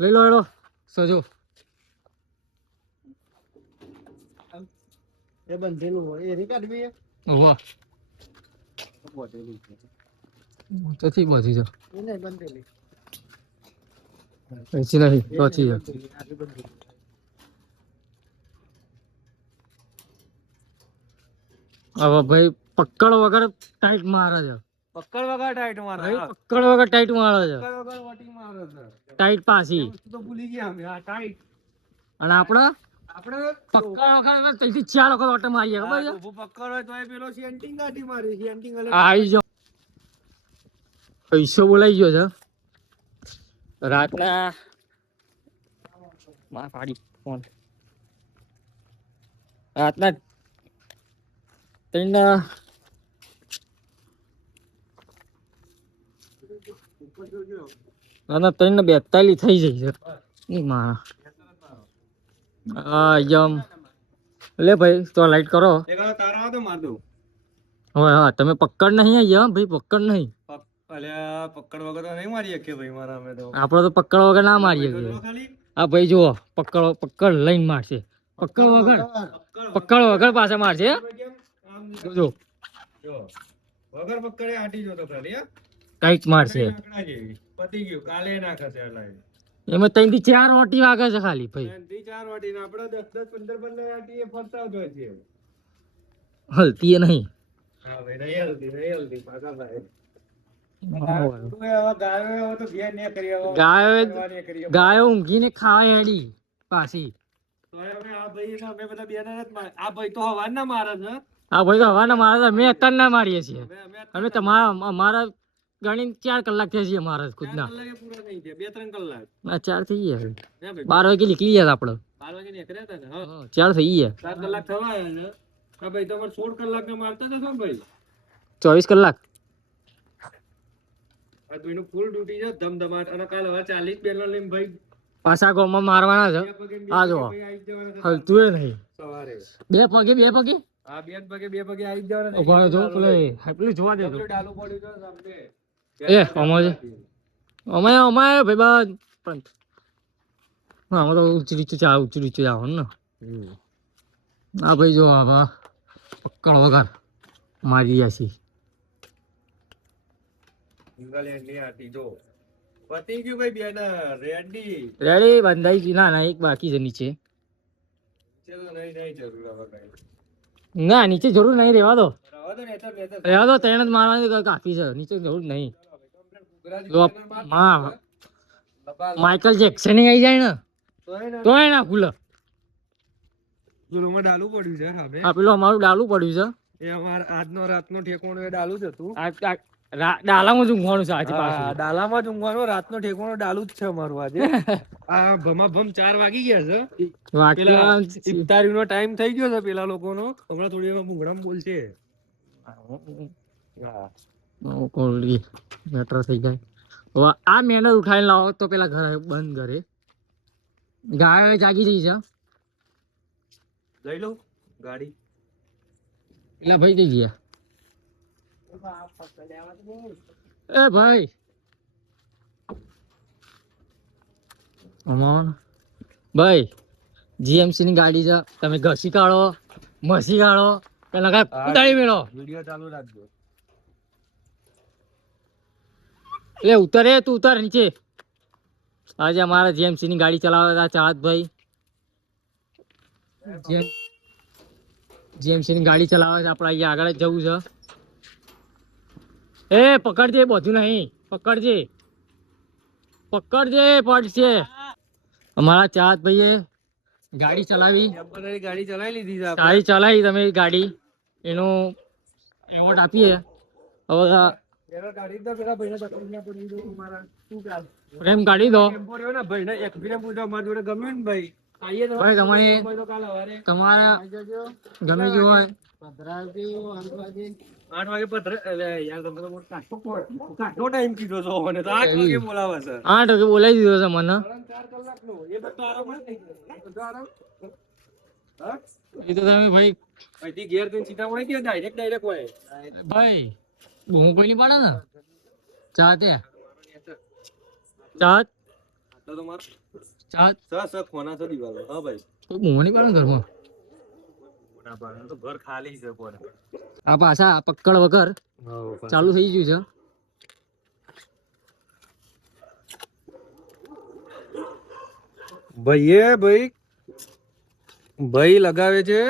લઈ લો એડો સજો એ બંધેલું હોય એ કાઢવી વાહ તો થી બધી જો એ નહીં બંધેલી એસી નહીં ચોથી છે. હવે ભાઈ પકડ વગર ટાઈટ મારે છે. પકડ વગર ટાઈટ મારે ભાઈ પકડ વગર ટાઈટ મારે છે. પકડ વગર વટી મારે છે ટાઈટ પાછી. વસ્તુ તો ભૂલી ગયા અમે આ ટાઈટ અને આપણે આપણે પકડ વગર ત્રણથી 4 વખત ઓટો મારીએ ખબર છે. ઊભું પકડ હોય તોય પેલો સેન્ટિંગ કાઢી મારી સેન્ટિંગ અલગ આવી જો પૈસો બોલાઈ ગયો છે રાતના માં પાડી ફોન રાતના 3:42 થઈ જાય છે. ઈ માં જમ લે ભાઈ તો લાઈટ કરો. એકાદો તારા આવો તો માર દઉં હવે હા તમે પકડ નહીં આવી ભાઈ પકડ નહીં. અલ્યા પકડ વગર તો નહીં મારી શકીએ ભાઈ મારા અમે તો આપણે તો પકડ વગર ના મારીએ છીએ. ખાલી આ ભાઈ જુઓ પકડ લઈને મારશે. પકડ વગર પાછા મારશે. જો જો વગર પકડે આટી જો તો ખાલી હા ટાઈટ મારશે. આંકડા જેવી પતી ગયું કાલે નાખશે આ લાઈન એમાં 3 થી 4 વટી વાગે છે ખાલી ભાઈ. 3 થી 4 વાટી ને આપણે 10 15 વાટી એ ફરતા જ હોય છે હલતી એ નહીં. હા ભાઈ નહીં હલતી પાકા ભાઈ તું હવે ગાયો તો ઘેર ને કરી હવે ગાયો ઊંઘીને ખાય હેડી પાછી. તો હવે આ ભાઈ ને અમે બધા બેના જ માર આ ભાઈ તો હવાર ના મારે છે આ ભાઈ તો હવાના મારા અમે અત્યાર ના મારીએ છીએ. અમે અમે તમારા અમારા ગણીને 4 કલાક થઈ છે મારા ખુદના. કલાકે પૂરા નહીં થયા 2-3 કલાક ના 4 થઈ ગયા. હે ભાઈ 12 વાગે નીકળી ગયા આપણે. 12 વાગે નીકળ્યા હતા ને હા 4 થઈ ગયા. 7 કલાક થવા આવ્યા ને હા ભાઈ તમારે 16 કલાક ને મારતા હતા શું ભાઈ 24 કલાક. આ ભાઈનું ફૂલ ડ્યુટી છે ધમધમાટ અને કાલ હવે 40 બેલર લઈને ભાઈ પાછા ગોમાં મારવાના છે. આ જો હલતું એ નહીં. સવારે 2 પગે હા 2 પગે 2 પગે આવી જવાના ઉભા જો પેલું જોવા દે. ડાલુ પડ્યું છે સામે એ અમારે ભાઈ બાદ પણ આમાં તો ઊંચી નીચે જવાનું ને. આ ભાઈ જો આવા પકડ વગર મારી ગયા છીએ. ઇંગ્લેન્ડ ની આટી જો પતી ગયું ભાઈ બેનર રેડી રેડી બંધાઈ ગઈ. ના એક બાકી છે નીચે. ચલો નહીં જરૂર હવે કઈ ના નીચે જરૂર નહીં રહેવા દો. રવા દો ને તો રહેવા દો 3 જ મારવાની કાફી છે. નીચે જરૂર નહીં. જો માઇકલ જેક્સન આવી જાય ને તો ના ખુલે. ગુરુમાં ડાલુ પડ્યું છે હવે આ પેલું અમારું ડાલું પડ્યું એ અમાર આજનો રાતનો ઠેકોણો એ ડાલુ જ હતું છે. ડાલામાં જ ઊંઘવાનું છે આજે હા, પાછું. ડાલામાં જ ઊંઘવાનો રાતનો ઠેકોણો ડાલુ જ છે અમારું આજે આ ભમાભમ 4 વાગી ગયા છે પેલા ઇફતારીનો ટાઈમ થઈ ગયો છે પેલા લોકોનો હમણાં થોડી વાર ભૂંગળામાં બોલશે મેટર થઈ જાય. હવે આ મેનર ઉઠાવીને લાવો તો પેલા ઘરે બંધ ઘરે ગાયો જાગી જઈ છે. લઈ લઉં ગાડી એટલે ભાઈ જઈ ગયા. એ ભાઈ ભાઈ જીએમસી ની ગાડી છે. તમે ઘસી કાઢો મસી કાઢો પેલા કઈ ઉતારી મેળો. વિડિયો ચાલુ રાખજો એટલે ઉતરે તું ઉતાર નીચે. આજે અમારા જીએમસી ની ગાડી ચલાવતા હતા ચાહતભાઈ. જીએમસી ની ગાડી ચલાવે છે. આપણે અહીંયા આગળ જ જવું છે. એ પકડજે બધું નહીં પકડજે પડશે. અમારા ચાહતભાઈએ ગાડી ચલાવી ટેમ્પરરી ગાડી ચલાવી લીધી છે આપણે. સારી ચલાવી તમે ગાડી એનો એવોર્ડ આપીએ. હવે પેલા ગાડી તો પેલા ભાઈને તકલીફ ના પડી જો મારા શું કામ ફ્રેમ કાઢી દો. ટેમ્પો રહ્યો ને ભાઈને એક્સપિરિયન્સ પૂછો મારા જોડે ગમ્યું ને ભાઈ આઈએ તો ભાઈ તમારે ભાઈ તો કાલ હવારે તમારા ગમે તે હોય 8 વાગે પધરે એટલે યાર તમે તો કાટો ટાઈમ કીધો છો મને તો 8 વાગે બોલાવે છે 8 વાગે બોલાવી દીધો છે મને. 4 કલાકનો એ બધો આરામ જ થઈ ગયો બધો આરામ હા એ તો તમે ભાઈ અહીંથી ઘેર જઈને સીધા વળી ગયા ડાયરેક્ટ હોય ભાઈ બહુ કોઈ નહીં પાડે ને ચાહતે ચાહત તો માર ચાહત સ ખોના છે દીવાલો હા ભાઈ કોઈ બહુ નહીં પાડે ઘરમાં. કોના પાડે તો ઘર ખાલી છે કોને આ પાછા પકડ વગર ચાલુ થઈ ગયું છે. ભાઈ લગાવે છે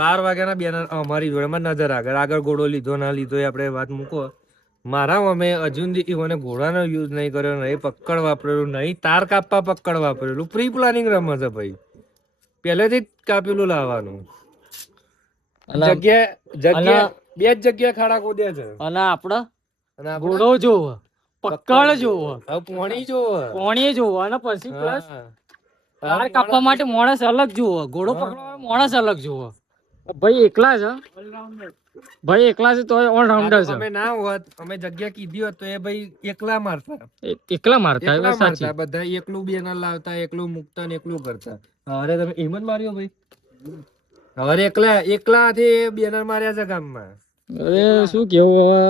12 વાગ્યાના બેનર અમારી જોડેમાં નજર આગળ આગળ ઘોડો લીધો ના લીધો એ આપણે વાત મૂકો. મારા અમે હજુ મને ઘોડાનો યુઝ નહીં કર્યો, નહીં પકડ વાપરેલું, નહીં તાર કાપવા પકડ વાપરેલું. પ્રી પ્લાનિંગ રમે છે ભાઈ, પહેલેથી જ કાપેલું લાવવાનું. જગ્યા બે જ જગ્યા ખાડા ખોદ્યા છે. અને આપડે અને ઘોડો જોવો, પકડ જોવો, હવે પોણી જોવો, કોણીએ જોવો, અને પછી પ્લસ તાર કાપવા માટે માણસ અલગ જોવો, ઘોડો પકડવા માણસ અલગ જોવો. ભાઈ એકલા છે, ભાઈ એકલા છે તો ઓલરાઉન્ડર છે. અમે ના હોત, અમે જગ્યા કીધી હોત તો એ ભાઈ એકલા મારતા, એકલા મારતા, એકલા એ સાચી. મારતા. બધા એકલું બેનર લાવતા, એકલું મૂકતા ને એકલું કરતા. હવે તમે એમ જ માર્યો ભાઈ. હવે એકલાથી બેનર માર્યા છે ગામમાં. અરે શું કેવું હવે.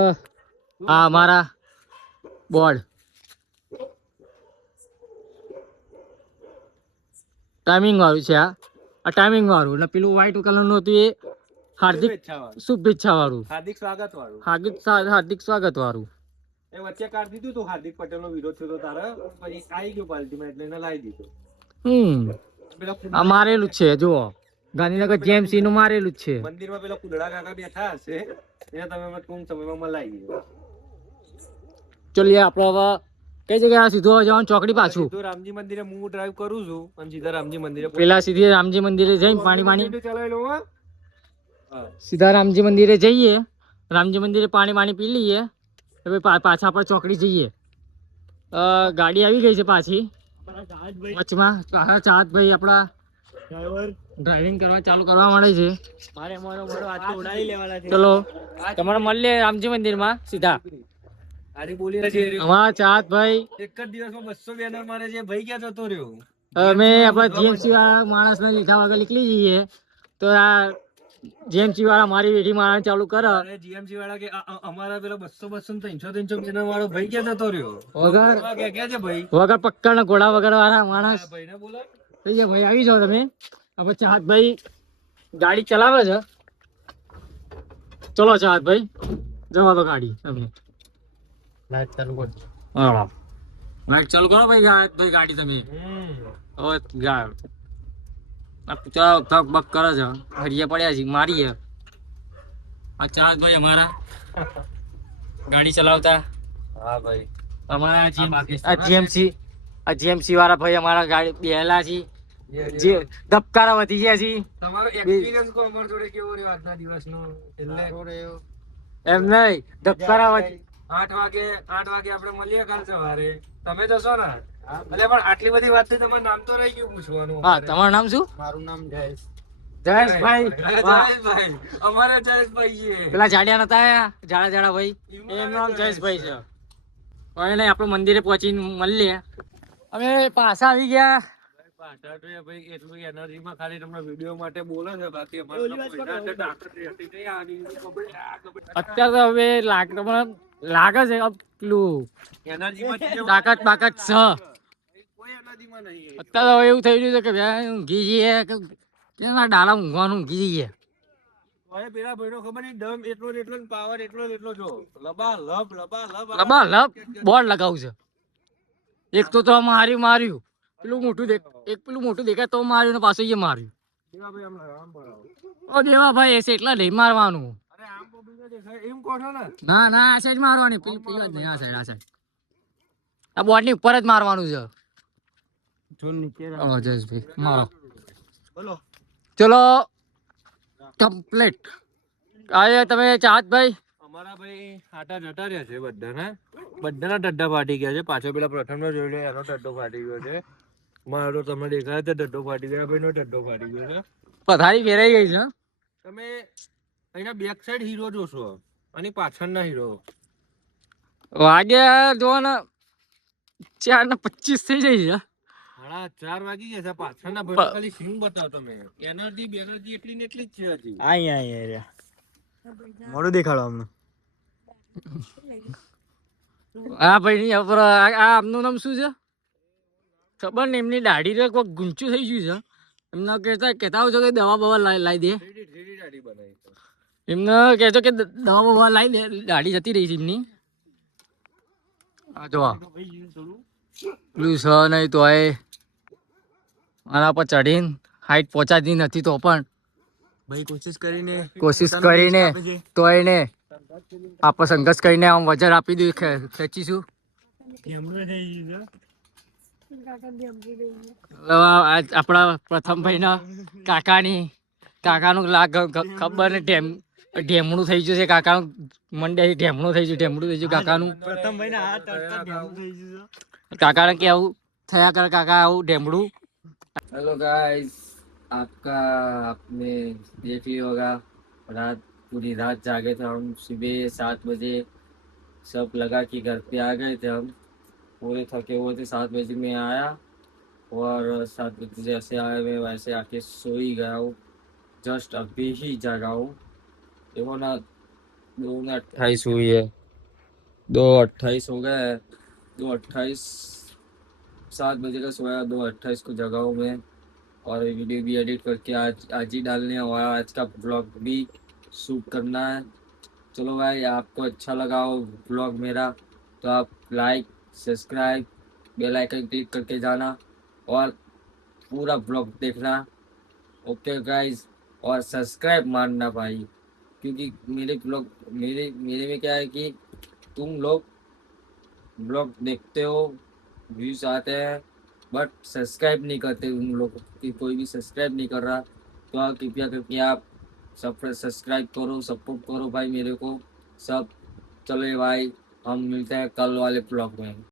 આ અમારા બોર્ડ ટાઈમિંગ વાળું છે. આ ટાઈમિંગ વાળું, અને પેલું વ્હાઈટ કલર નું હતું એ હાર્દિક શુભેચ્છા વાળું, હાર્દિક સ્વાગત વાળું. હાર્દિક સ્વાગત વાળું. એ વચ્ચે કાઢી દીધું તું, હાર્દિક પટેલ નો વિરોધ થયો તારે, પછી આવી ગયું પાર્ટીમાં એટલે એને લાવી દીધું. આ મારેલું જ છે, જુઓ ગાંધીનગર જેએમસી નું મારેલું જ છે. મંદિરમાં પેલા કુદડા કાકા બેઠા હશે, એને તમે ટૂંક સમયમાં મલાઈ ગયો. ચલીએ આપડે હવે કઈ જગ્યાએ સીધો જવાનું ચોકડી પાછું. સીધું રામજી મંદિરે હું ડ્રાઈવ કરું છું અને સીધા રામજી મંદિરે પેલા સીધી રામજી મંદિરે જઈને પાણી ચલાવી લઉં. સીધા રામજી મંદિરે જઈએ, રામજી મંદિરે પાણી પી લઈએ, હવે પાછા આપણે ચોકડી જઈએ. ગાડી આવી ગઈ છે પાછી વચમાં. ચાહતભાઈ આપણા ડ્રાઇવિંગ કરવા ચાલુ કરવા માંડે છે. ચલો તમારે મળીએ રામજી મંદિરમાં સીધા. અમારા ચાહતભાઈ એક જ દિવસમાં 200 બેનર મારે છે ભાઈ, ક્યાં જતો રહ્યો? અમે આપણા જીએમસી વાળા માણસને લીધા વગર નીકળી જઈએ તો આ જીએમસી વાળા મારી વેઠી મારવાનું ચાલુ કરે. જીએમસી વાળા કે અમારા પેલા 200 300 બેનર વાળો ભાઈ ક્યાં જતો રહ્યો? વગર ક્યાં છે ભાઈ? વગર પક્કડ ને ઘોડા વગર વાળા માણસ. ભાઈને બોલાવ. ભાઈ આવી જાઓ તમે. હવે ચાહતભાઈ ગાડી ચલાવે છે. ચલો ચાહતભાઈ જવા દો ગાડી. તમે લાઈટ ચાલુ કરો. હા લાઈટ ચાલુ કરો ભાઈ. ચાહતભાઈ ગાડી તમે હવે થક બક કરે છે. હરિયા પડ્યા છે મારીએ. આ ચાહતભાઈ અમારા ગાડી ચલાવતા. હા ભાઈ, અમારા જીએમસી વાળા ભાઈ અમારા ગાડી બેલા છે, જે ધબકારા વધી ગયા છે. તમારો એક્સપીરિયન્સ કો અમાર જોડે કેવો રહ્યો આજના દિવસનો? એટલે એમ નહીં, ધબકારા વધી. 8 વાગે આપણે મળીએ કાલ સવારે. તમે જશો ને? એટલે પણ આટલી બધી વાત તમારું નામ તો રહી ગયું પૂછવાનું. હા તમારું નામ શું? મારું નામ જયેશ. જયેશભાઈ. જયેશભાઈ, અમારે જયેશભાઈ છે. પેલા જાડિયા નતા આયા, જાડા ભાઈ, એમનું નામ જયેશભાઈ છે. હવે નહીં, આપણે મંદિરે પહોંચીને મળીએ. અમે પાછા આવી ગયા. ભાઈ એટલું એનર્જીમાં ખાલી તમને વિડીયો માટે બોલે છે, બાકી અમારે અત્યારે તો હવે લાગે છે પેલું એનર્જીમાં તાકાત બાકાત છે. કોઈ એનર્જીમાં નહીં. અત્યારે હવે એવું થઈ રહ્યું છે કે ભાઈ ઊંઘી જઈએ કે કેના ડાલા ઊંઘવાનું ઊંઘી જઈએ. હવે પેલા ભાઈનો ખબર નહીં દમ એટલો ને એટલો પાવર એટલો ને એટલો જો લબાલબ બોર્ડ લગાવું છે. એક તો માર્યું પેલું મોટું દેખાય તો માર્યું ને પાછું એ માર્યું. દેવાભાઈ આમ આમ પડાવો. ઓ દેવાભાઈ એસે એટલા નહીં મારવાનું. અરે આમ પબ્લિક દેખાય એમ કહો છો ને? ના આ સાઈડ મારવાની, પેલી જ નહીં, આ સાઈડ આ બોર્ડ ની ઉપર જ મારવાનું છે. જયેશભાઈ મારો બોલો. ચલો કમ્પ્લીટ. આજે તમે ચાહતભાઈ અમારા ભાઈ આટા જતા રહ્યા છે બધાના ડड्डा ફાટી ગયા છે. પાછો પેલા પ્રથમનો જોઈ લો, એનો ડड्डो ફાટી ગયો છે. મારો તમને દેખાય છે ડड्डो ફાટી ગયો, ભાઈનો ડड्डो ફાટી ગયો છે. પથારી ફેરાઈ ગઈ છે. તમે અહીંના બેક સાઈડ હીરો જોશો અને પાછળના હીરો. વાગ્યા જો ને 4:25 થઈ જાય છે. 4:30 વાગી ગયા છે. પાછળના ભાઈ ખાલી સીન બતાવો તમે. એનર્જી એટલી ને એટલી જ છે હજી. મોડું દેખાડો અમને. હા ભાઈ આ આમનું નામ શું છે ખબર ને? એમની દાઢી રે કોઈ ગુંચું થઈ ગયું છે. એમને કહેતા આવજો કે દવા બવા લાવી દે. 3D દાઢી બનાવી છે. એમને કહેજો કે દવા બવા લાવી દે, દાઢી જતી રહી છે એમની. આ જો પેલું છે નહીં તો આના પર ચડીને હાઈટ પહોંચાડી નથી તો પણ ભાઈ કોશિશ કરીને કોશિશ કરીને તો એને આપણે સંઘર્ષ કરીને આમ વજન આપી દઈએ ખેંચીશું. આપણા પ્રથમ ભાઈના કાકાનું ખબર ને ઢેમણું થઈ ગયું છે. કાકાનું મંડે ઢેમણું થઈ ગયું કાકાનું. પ્રથમ ભાઈ ના હાથ થઈ ગયું. काका क्या थया कर काका आऊ ढेमड़ू. हेलो गाइस, आपका आपने देख लिया होगा पूरी रात जागे थे हम. सुबह 7 बजे सब लगा कि घर पे आ गए थे हम. पूरे थके हुए थे. 7 बजे में आया और 7 बजे जैसे आया मैं वैसे आके सो ही गया हूँ. जस्ट अभी ही जागा हूँ. देखो ना 2:28 हुई है. 2:28 हो गया है. 2:28 7 बजे का सोया. 2:28 को जगा हूँ मैं और वीडियो भी एडिट करके आज ही डालने हुआ. आज का ब्लॉग भी शूट करना है. चलो भाई, आपको अच्छा लगा हो ब्लॉग मेरा तो आप like subscribe bell icon click करके जाना और पूरा ब्लॉग देखना. ओके गाइस, और सब्सक्राइब मारना भाई, क्योंकि मेरे ब्लॉग मेरे में क्या है कि तुम लोग ब्लॉग देखते हो, व्यूज आते हैं, बट सब्सक्राइब नहीं करते. उन लोग कि कोई भी सब्सक्राइब नहीं कर रहा, तो आप कृपया करके आप सब सब्सक्राइब करो, सपोर्ट करो भाई मेरे को सब. चलो भाई, हम मिलते हैं कल वाले ब्लॉग में.